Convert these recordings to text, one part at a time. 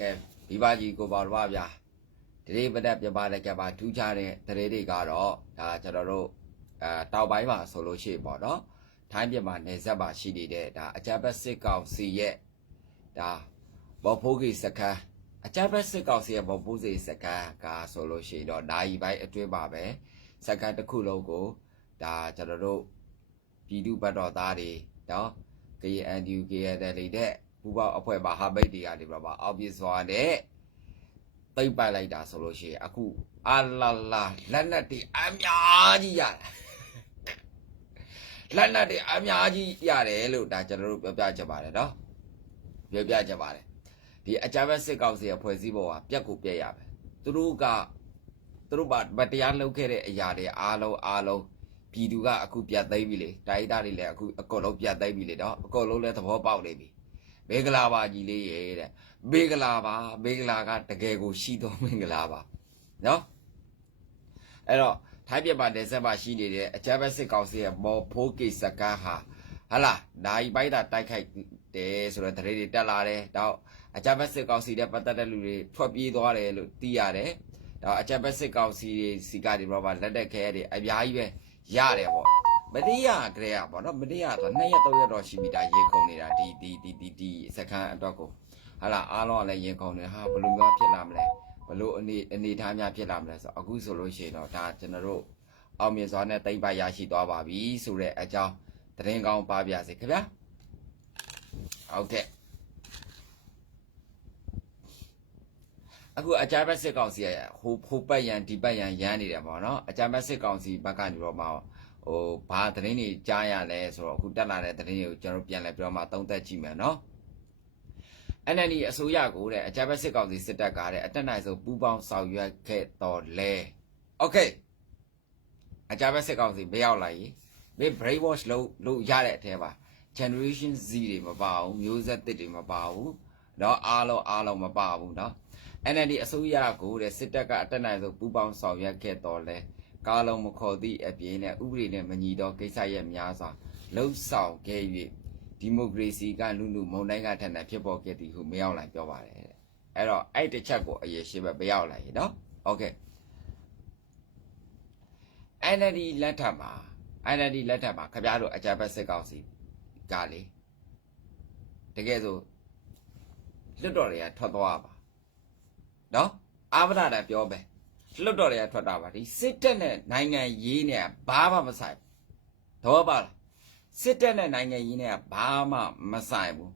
ကဲဒီပါကြီးကိုပါတော့ဗျာဒီနေ့ပဒက်ပြပါတဲ့ကပါထူးခြားတဲ့တရေတွေကတော့ဒါကျွန်တော်တို့အဲတောက်ပိုင်းမှာဆိုလို့ရှိရင်ပေါ့နော်ထိုင်းမြန်မာနယ်စပ်မှာရှိနေတဲ့ဒါအကြပ်ဘက်စစ်ကောင်စီရဲ့ဒါဘောဖိုးကြီးစခန်းအကြပ်ဘက်စစ်ကောင်စီရဲ့ဘောဖိုးစီစခန်းကဆိုလို့ရှိရင်တော့ဓာကြီးပိုင်းအတွင်းပါပဲစခန်းတစ်ခုလုံးကိုဒါကျွန်တော်တို့ပြည်သူ့ဘတ်တော်သားတွေနော် KNU KNL တွေတဲ့ ပူပေါင်းအဖွဲ့ပါဟာဘိတ်တွေကနေပြပါအောက်ပြစွာနဲ့သိမ့်ပိုက်လိုက်တာဆိုလို့ရှိရင်အခုအလာလာလက်နက်တွေအများကြီးရတယ်လက်နက်တွေအများကြီးရတယ်လို့ဒါကျွန်တော်တို့ပြောပြချင်ပါတယ်နော်ပြောပြချင်ပါတယ်ဒီအကြမ်းဖက်စစ်ကောင်စီရဲ့ဖွဲ့စည်းပုံကပြက်ကိုပြက်ရမယ်သူတို့ကသူတို့ဘာမတရားလုပ်ခဲ့တဲ့အရာတွေအားလုံးအားလုံးပြည်သူကအခုပြတ်သိမ်းပြီလေတိုင်းသားတွေလည်းအခုအကုန်လုံးပြတ်သိမ်းပြီလေတော့အကုန်လုံးလည်းသဘောပေါက်နေပြီ မင်္ဂလာပါကြီးလေးရေတဲ့မင်္ဂလာပါမင်္ဂလာကတကယ်ကိုရှိသောမင်္ဂလာပါနော်အဲ့တော့ထိုင်းပြည်မှာဒေဆက်မှာရှိနေတဲ့အကြမ်းဖက်စစ်ကောင်စီရဲ့မော်ဖိုးကိစကားဟာဟလာနိုင်ပိုက်တာတိုက်ခိုက်တယ်ဆိုတော့တရေတွေတက်လာတယ်တော့အကြမ်းဖက်စစ်ကောင်စီတဲ့ပတ်သက်တဲ့လူတွေထွက်ပြေးသွားတယ်လို့သိရတယ်တော့အကြမ်းဖက်စစ်ကောင်စီစီကနေတော့လက်တက်ခဲတွေအများကြီးပဲရတယ်ပေါ့ မတရားကလေးอ่ะပေါ့နော်မတရားဆို2ရက်3ရက်တော့ရှိပြီဒါရေခုန်နေတာဒီဒီဒီဒီဒီစခန်းအတွက်ကိုဟာလာအားလုံးကလည်းရင်ခုန်နေဟာဘယ်လိုမျိုးဖြစ်လာမလဲဘယ်လိုအနေအနေထားများဖြစ်လာမလဲဆိုအခုဆိုလို့ရှိရင်တော့ဒါကျွန်တော်တို့အောင်မြင်စွာနဲ့တိမ့်ပါရရှိသွားပါပြီဆိုတဲ့အကြောင်းသတင်းကောင်းပါပြစေခင်ဗျာဟုတ်ကဲ့အခုအကြမ်းဖက်စစ်ကောင်စီရဲ့ဟိုဟိုပတ်ရန်ဒီပတ်ရန်ရမ်းနေတယ်ပေါ့နော်အကြမ်းဖက်စစ်ကောင်စီဘက်ကနေတော့မှ ဟိုဘာသတင်းတွေကြားရလဲဆိုတော့အခုတက်လာတဲ့သတင်းတွေကိုကျွန်တော်ပြန်လဲပြောမှသုံးသပ်ကြည့်မယ်နော် NND အစိုးရကိုတဲ့အကြမ်းဖက်စစ်ကောင်စီစစ်တပ်ကတဲ့အတက်နိုင်ဆုံးပူးပေါင်းဆောင်ရွက်ခဲ့တော်လဲโอเคအကြမ်းဖက်စစ်ကောင်စီမရောက်လာရင်မင်း brain wash လုပ်လို့ရတဲ့အထဲမှာ generation Z တွေမပါဘူးမျိုးဆက်တစ်တွေမပါဘူးเนาะအားလုံးအားလုံးမပါဘူးเนาะ NLD အစိုးရကိုတဲ့စစ်တပ်ကအတက်နိုင်ဆုံးပူးပေါင်းဆောင်ရွက်ခဲ့တော်လဲ ကားလုံးမခေါ်သည့်အပြင်နဲ့ဥပဒေနဲ့မညီသောကိစ္စရဲ့များစွာလှုပ်ဆောင်ခဲ့၍ဒီမိုကရေစီကလူလူမုံတိုင်းကထက်နဲ့ဖြစ်ပေါ်ခဲ့သည်ဟုမရောက်လိုက်ပြောပါတယ်တဲ့အဲ့တော့အဲ့တစ်ချက်ကိုအရေးရှိပဲမရောက်လိုက်ရေနော်โอเค NLD လက်ထက်မှာ NLD လက်ထက်မှာခင်ဗျားတို့အကြမ်းဖက်စစ်ကောင်စီကလေတကယ်ဆိုလွတ်တော်တွေကထွက်သွားပါ နော်အာဗဒတာပြောပဲ လွတ်တော်တွေကထွက်တာပါဒီစစ်တပ်နဲ့နိုင်ငံရေးနဲ့ဘာမှမဆိုင်တော့ပါလားစစ်တပ်နဲ့နိုင်ငံရေးနဲ့ဘာမှမဆိုင်ဘူး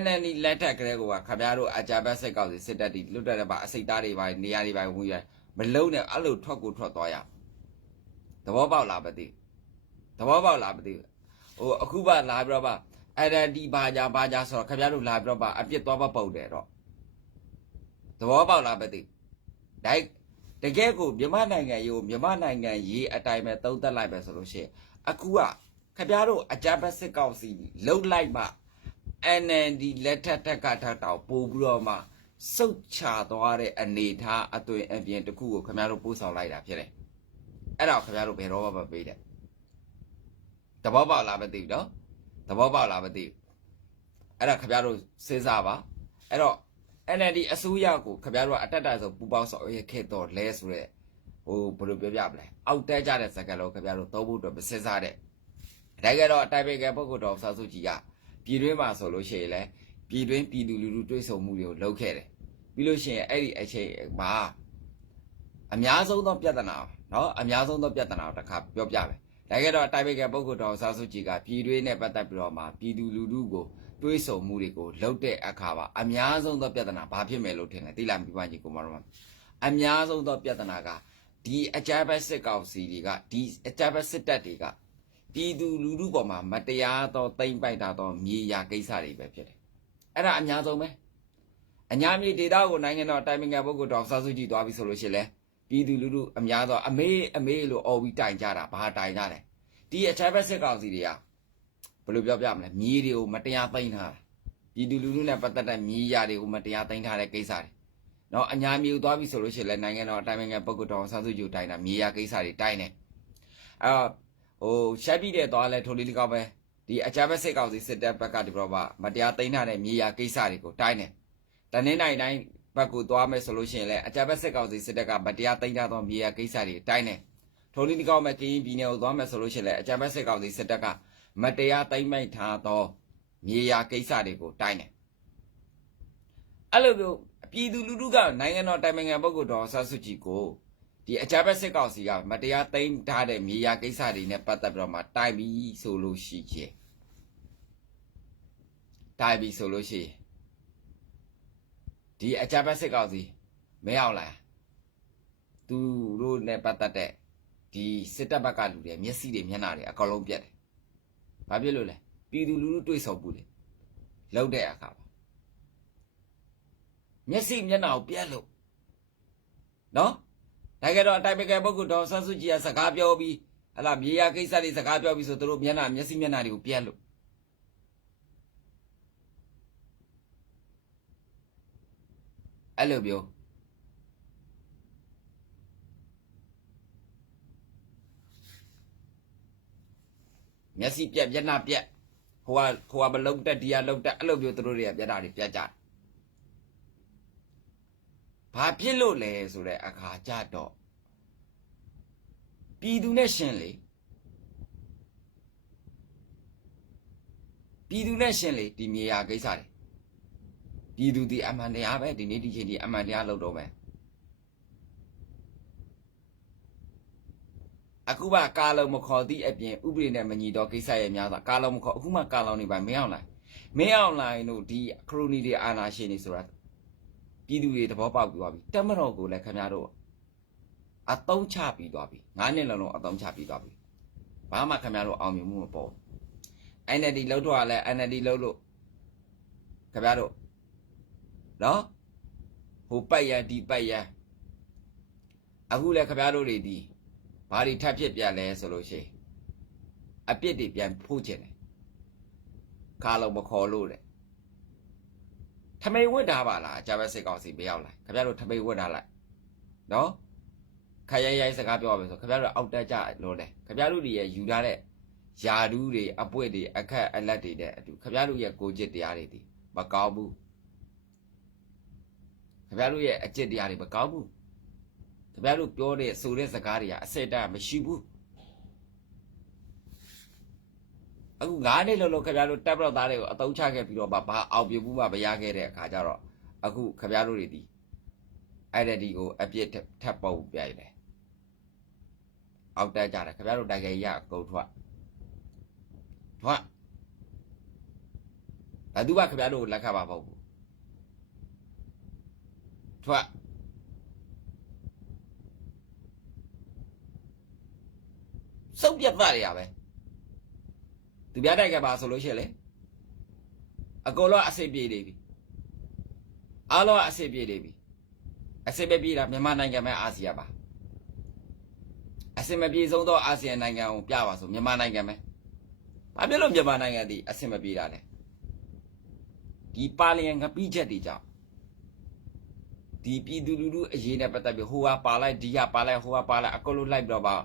NND လက်ထက်ကလေးကခဗျားတို့အကြမ်းဖက်စစ်ကောက်စီစစ်တပ်တွေလွတ်တဲ့ပါအစိတ်သားတွေပါနေရာတွေပါဝင်ရမလုံးနဲ့အဲ့လိုထွက်ကိုထွက်သွားရသဘောပေါက်လားမသိသဘောပေါက်လားမသိဟိုအခုပါလာပြီးတော့ပါ NND ဘာညာဘာညာဆိုတော့ခဗျားတို့လာပြီးတော့ပါအပြစ်သွားမပုတ်တယ်တော့သဘောပေါက်လားမသိဒိုက် တကယ်ကိုမြန်မာနိုင်ငံရေးကိုမြန်မာနိုင်ငံရေးအတိုင်းပဲသုံးသက်လိုက်ပဲဆိုလို့ရှိရင်အခုကခပြားတို့အကြမ်းဖက်စစ်ကောင်စီလှုပ်လိုက်မှ NND လက်ထက်ထက်ကထက်တောင်ပို့ပြီးတော့မှစုတ်ချသွားတဲ့အနေထားအသွင်အပြင်တစ်ခုကိုခပြားတို့ပို့ဆောင်လိုက်တာဖြစ်တယ်အဲ့ဒါကိုခပြားတို့ဘယ်တော့မှမပေးတဲ့သဘောပေါက်လားမသိဘူးနော်သဘောပေါက်လားမသိဘူးအဲ့ဒါခပြားတို့စဉ်းစားပါအဲ့တော့ NLD အစိုးရကိုခင်ဗျားတို့ကအတက်တာဆိုပူပေါင်းဆောင်ရွက်ခဲ့တော့လဲဆိုရက်ဟိုဘယ်လိုပြောပြမလဲအောက်တဲကြတဲ့စကားလုံးခင်ဗျားတို့သုံးဖို့အတွက်မစစ်စားတဲ့ဒါကြတော့အတိုင်ပင်ခံပုဂ္ဂိုလ်တော်ဆောက်စုကြည်ကပြည်တွင်းမှာဆိုလို့ရှိရင်လေပြည်တွင်းပြည်သူလူထုတွေ့ဆုံမှုတွေကိုလုပ်ခဲ့တယ်ပြီးလို့ရှိရင်အဲ့ဒီအချိန်မှာအများဆုံးသောပြဿနာเนาะအများဆုံးသောပြဿနာကိုတစ်ခါပြောပြမယ်ဒါကြတော့အတိုင်ပင်ခံပုဂ္ဂိုလ်တော်ဆောက်စုကြည်ကပြည်တွင်းနဲ့ပတ်သက်ပြီးတော့မှပြည်သူလူထုကို တွေးဆုံမှုတွေကိုလှုပ်တဲ့အခါပါအများဆုံးသောပြဿနာဘာဖြစ်မယ်လို့ထင်လဲတိလာမိဘကြီးကိုမတော်အများဆုံးသောပြဿနာကဒီအကြမ်းဖက်စစ်ကောင်စီတွေကဒီအကြမ်းဖက်စစ်တပ်တွေကပြည်သူလူထုပေါ်မှာမတရားသောတိမ့်ပိုက်တာသောမြေယာကိစ္စတွေပဲဖြစ်တယ်အဲ့ဒါအများဆုံးပဲအညာမြေဒေတာကိုနိုင်ငံတော်တိုင်ပင်ခံပုဂ္ဂိုလ်တော်ဆာစုကြည်သွားပြီဆိုလို့ရှိရင်လေပြည်သူလူထုအများသောအမေးအမေးလို့អော်ပြီးတိုင်ကြတာဘာတိုင်ကြလဲဒီအကြမ်းဖက်စစ်ကောင်စီတွေက ဘယ်လိုပြောပြမလဲမြေတွေကိုမတရားသိမ်းထားတာပြည်သူလူထုနဲ့ပတ်သက်တဲ့မြေယာတွေကိုမတရားသိမ်းထားတဲ့ကိစ္စတွေနော်အညာမြေကိုသွားပြီဆိုလို့ရှိရင်လည်းနိုင်ငံတော်အတိုင်းအငံပုဂ္ဂိုလ်တော်ဆန်းစုကြည်တိုင်တာမြေယာကိစ္စတွေတိုင်တယ်အဲ့တော့ဟိုရှက်ပြီးတဲ့သွားလဲထိုလေးလေးကောက်ပဲဒီအကြမ်းဖက်စစ်ကောင်စီစစ်တပ်ဘက်ကဒီဘက်ကမတရားသိမ်းထားတဲ့မြေယာကိစ္စတွေကိုတိုင်တယ်တနင်္လာနေ့တိုင်းဘက်ကိုသွားမယ်ဆိုလို့ရှိရင်လည်းအကြမ်းဖက်စစ်ကောင်စီစစ်တပ်ကမတရားသိမ်းထားသောမြေယာကိစ္စတွေတိုင်တယ်ထိုလေးလေးကောက်မဲ့ကရင်ပြည်နယ်ကိုသွားမယ်ဆိုလို့ရှိရင်လည်းအကြမ်းဖက်စစ်ကောင်စီစစ်တပ်က မတရားသိမ်းမိတ်ထားသောမြေယာကိစ္စတွေကိုတိုင်းတယ်အဲ့လိုမျိုးပြည်သူလူထုကနိုင်ငံတော်တိုင်ပင်ခံပုဂ္ဂိုလ်တော်ဆဆူကြည်ကိုဒီအကြမ်းဖက်စစ်ကောင်စီကမတရားသိမ်းထားတဲ့မြေယာကိစ္စတွေနဲ့ပတ်သက်ပြီးတော့မှတိုင်ပြီးဆိုလို့ရှိချင်းတိုင်ပြီးဆိုလို့ရှိရင်ဒီအကြမ်းဖက်စစ်ကောင်စီမဲအောင်လာသူတို့နဲ့ပတ်သက်တဲ့ဒီစစ်တပ်ဘက်ကလူတွေမျက်စိတွေမျက်နှာတွေအကောင်လုံးပြတ်တယ်။ ဘာဖြစ်လို့လဲပြည်သူလူထုတွေးဆော်ဘူးလေလောက်တဲ့အခါပါမျက်စိမျက်နှာကိုပြတ်လို့နော်ဒါကြတော့အတိုင်းပကယ်ပုဂ္ဂိုလ်တော်ဆန်းစုကြည်ကစကားပြောပြီးဟလာမြေယာကိစ္စတွေစကားပြောပြီးဆိုသူတို့မျက်နှာမျက်စိမျက်နှာတွေကိုပြတ်လို့အဲ့လိုပြော မျက်စိပြက်မျက်နှာပြက်ဟိုကဟိုကမလုံးတက်ဒီကလုံးတက်အဲ့လိုမျိုးသူတို့တွေကပြက်တာတွေပြက်ကြတယ်ဘာဖြစ်လို့လဲဆိုတဲ့အခါကြတော့ပြည်သူနဲ့ရှင်လေပြည်သူနဲ့ရှင်လေဒီမြေယာကိစ္စတွေပြည်သူဒီအမှန်တရားပဲဒီနေ့ဒီချိန်ဒီအမှန်တရားလုပ်တော့မယ် အခုမှကာလုံမခေါ်သည့်အပြင်ဥပဒေနဲ့မညီတော့ကိစ္စရဲ့များစွာကာလုံမခေါ်အခုမှကာလုံနေပါမင်းအောင်လိုက်မင်းအောင်လိုက်တို့ဒီခရိုနီတွေအာနာရှင်တွေဆိုတာပြည်သူတွေသဘောပေါက်ပြီးသွားပြီတက်မတော်ကိုလည်းခင်ဗျားတို့အတုံးချပြီးသွားပြီငါးနှစ်လုံးလုံးအတုံးချပြီးသွားပြီဘာမှခင်ဗျားတို့အောင်မြင်မှုမပေါ် NLD လှုပ်တော့လဲ NLD လှုပ်လို့ခင်ဗျားတို့နော်ဟိုပတ်ရဒီပတ်ရအခုလဲခင်ဗျားတို့တွေဒီ ဘာတွေထပ်ဖြစ်ပြန်လဲဆိုလို့ရှိရင်အပြစ်တွေပြန်ဖို့ချင်တယ်ခါလုံးမခေါ်လို့တဲ့ထမိန်ဝတ်ထားပါလားဂျာဘက်စစ်ကောင်စီမရောက်လာခင်ဗျားတို့ထမိန်ဝတ်ထားလိုက်နော်ခရရိုက်စကားပြောရမယ်ဆိုခင်ဗျားတို့အောက်တက်ကြလို့လေခင်ဗျားတို့တွေရဲ့ယူထားတဲ့ယာဒူးတွေအပွင့်တွေအခက်အလက်တွေတဲ့အတူခင်ဗျားတို့ရဲ့ကိုကြစ်တရားတွေဒီမကောင်းဘူးခင်ဗျားတို့ရဲ့အကျစ်တရားတွေမကောင်းဘူး ခင်ဗျားတို့ပြောတဲ့ဆိုတဲ့စကားတွေကအစစ်တမရှိဘူးအခုငါးနှစ်လုံးလုံးခင်ဗျားတို့တက်ပတော့သားတွေကိုအတုံးချခဲ့ပြီးတော့ဘာအောင်ပြမှုမှမရခဲ့တဲ့အခါကျတော့အခုခင်ဗျားတို့တွေဒီအဲ့ဒါဒီကိုအပြစ်ထပ်ပုံပြိုင်တယ်အောက်တက်ကြတယ်ခင်ဗျားတို့တိုင်ကြရအကုန်ထွက်ထွက်ဘယ်သူမှခင်ဗျားတို့ကိုလက်ခတ်ပါမဟုတ်ဘူးထွက် စုပ်ပြတ်သားတွေရပဲသူပြတိုက်ကပါဆိုလို့ရှိရင်လေအကုန်လုံးအစစ်ပြေးနေပြီအားလုံးအစစ်ပြေးနေပြီအစစ်ပဲပြေးတာမြန်မာနိုင်ငံမဲ့အာဆီယံပါအစစ်မပြေဆုံးသောအာဆီယံနိုင်ငံကိုပြပါဆိုမြန်မာနိုင်ငံပဲဘာဖြစ်လို့မြန်မာနိုင်ငံဒီအစစ်မပြေတာလဲဒီပါလျံငပိချက်တွေကြောင့်ဒီပြည်သူလူထုအရေးနဲ့ပတ်သက်ပြီးဟိုဟာပါလိုက်ဒီဟာပါလိုက်ဟိုဟာပါလိုက်အကုန်လုံးလိုက်ပြီးတော့ပါ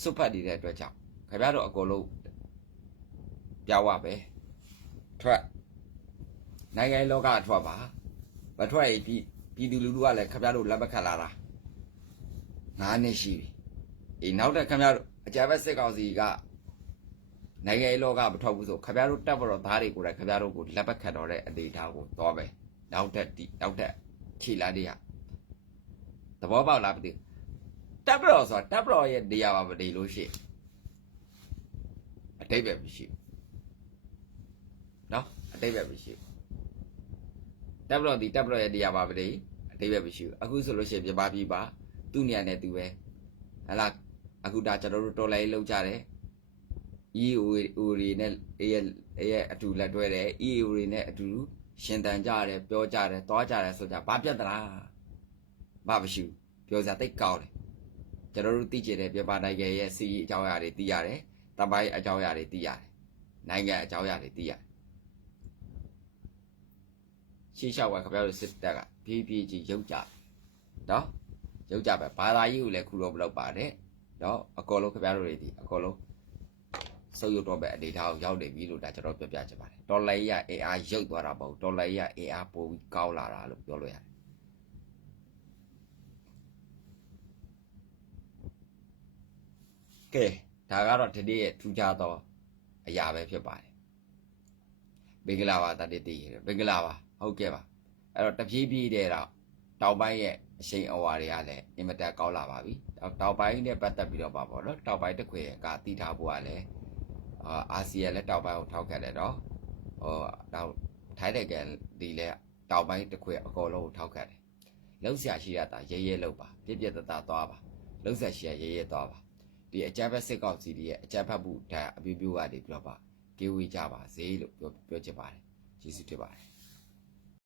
စွတ်ဖတ်နေတဲ့အတွက်ကြောင့်ခင်ဗျားတို့အကုန်လုံးပြောင်းရပဲထွက်နိုင်ငံလောကထွက်ပါမထွက်ရင်ပြည်ပြည်သူလူထုကလည်းခင်ဗျားတို့လက်မခတ်လာတာငါးနှစ်ရှိပြီအေးနောက်တဲ့ခင်ဗျားတို့အကြမ်းဖက်စစ်ကောင်စီကနိုင်ငံရေးလောကမထွက်ဘူးဆိုခင်ဗျားတို့တက်ပေါ်တော့သားတွေကိုလည်းခင်ဗျားတို့ကိုလက်ပတ်ခတ်တော့တဲ့အနေအထားကိုသွားပဲနောက်တက်ဒီနောက်တက်ခြေလာတည်းရသဘောပေါက်လားမသိဘူး တက်ပေါ်ဆိုတာတက်ပေါ်ရဲ့နေရာမှာမနေလို့ရှိရင်အတိတ်ပဲမရှိဘူးနော်အတိတ်ပဲမရှိဘူးတက်ပေါ်ဒီတက်ပေါ်ရဲ့နေရာမှာမနေအတိတ်ပဲမရှိဘူးအခုဆိုလို့ရှိရင်ပြပါပြီပါသူ့နေရာနဲ့သူပဲဟလာအခုဒါကျွန်တော်တို့တော်လိုင်းလောက်ကြတယ် EO တွေနဲ့ရဲ့ရဲ့အတူလက်တွဲတယ် EO တွေနဲ့အတူရှင်တန်ကြတယ်ပြောကြတယ်သွားကြတယ်ဆိုကြဘာပြတ်သလားမမရှိဘူးပြောစရာတိတ်ကောင်းတယ် ကျွန်တော်တို့သိကျင်တဲ့ပြပနိုင်ငံရဲ့စီးအကြောင်းအရာတွေသိရတယ်တပိုင်းအကြောင်းအရာတွေသိရတယ်နိုင်ငံအကြောင်းအရာတွေသိရတယ်ရှေ့လျှောက်ကခင်ဗျားတို့စစ်တပ်ကဖြည်းဖြည်းချင်းရုပ်ကြနော်ရုပ်ကြပဲဘာသာရေးကိုလည်းခုတော့မလုပ်ပါနဲ့နော်အကောလုံးခင်ဗျားတို့တွေဒီအကောလုံးဆုပ်ယုပ်တော့ပဲအနေထားကိုရောက်နေပြီလို့ဒါကျွန်တော်ပြောပြချင်ပါတယ်ဒေါ်လာကြီးကအင်အားရုပ်သွားတာမဟုတ်ဒေါ်လာကြီးကအင်အားပိုပြီးကောင်းလာတာလို့ပြောလို့ရတယ် ကဲဒါကတော့ဒီနေ့ရဲ့ထူးခြားသောအရာပဲဖြစ်ပါတယ်မင်္ဂလာပါတတိတိရေမင်္ဂလာပါဟုတ်ကဲ့ပါအဲ့တော့တပြေးပြေးတဲ့တော့တောင်ပိုင်းရဲ့အရှိန်အဝါတွေကလည်းအင်မတန်ကောင်းလာပါပြီတောင်တောင်ပိုင်းနဲ့ပတ်သက်ပြီးတော့ပါပေါ့နော်တောင်ပိုင်းတစ်ခွေကတည်ထားဖို့ကလည်းအာအာဆီယံလည်းတောင်ပိုင်းကိုထောက်ခံတယ်နော်ဟိုတော့ထိုင်းနိုင်ငံဒီလည်းတောင်ပိုင်းတစ်ခွေအကုန်လုံးကိုထောက်ခံတယ်လုံးဆရာရှိရတာရဲရဲလုံးပါပြည့်ပြည့်တသားသွားပါလုံးဆရာရှိရရဲရဲသွားပါ ဒီအကြမ်းဖက်စစ်ကောင်စီရဲ့အကြမ်းဖက်မှုဒါအပြည့်ပြည့်ကနေပြီးတော့ပါကေဝေးကြပါစေလို့ပြောပြောချင်ပါတယ်ကျေးဇူးတင်ပါတယ်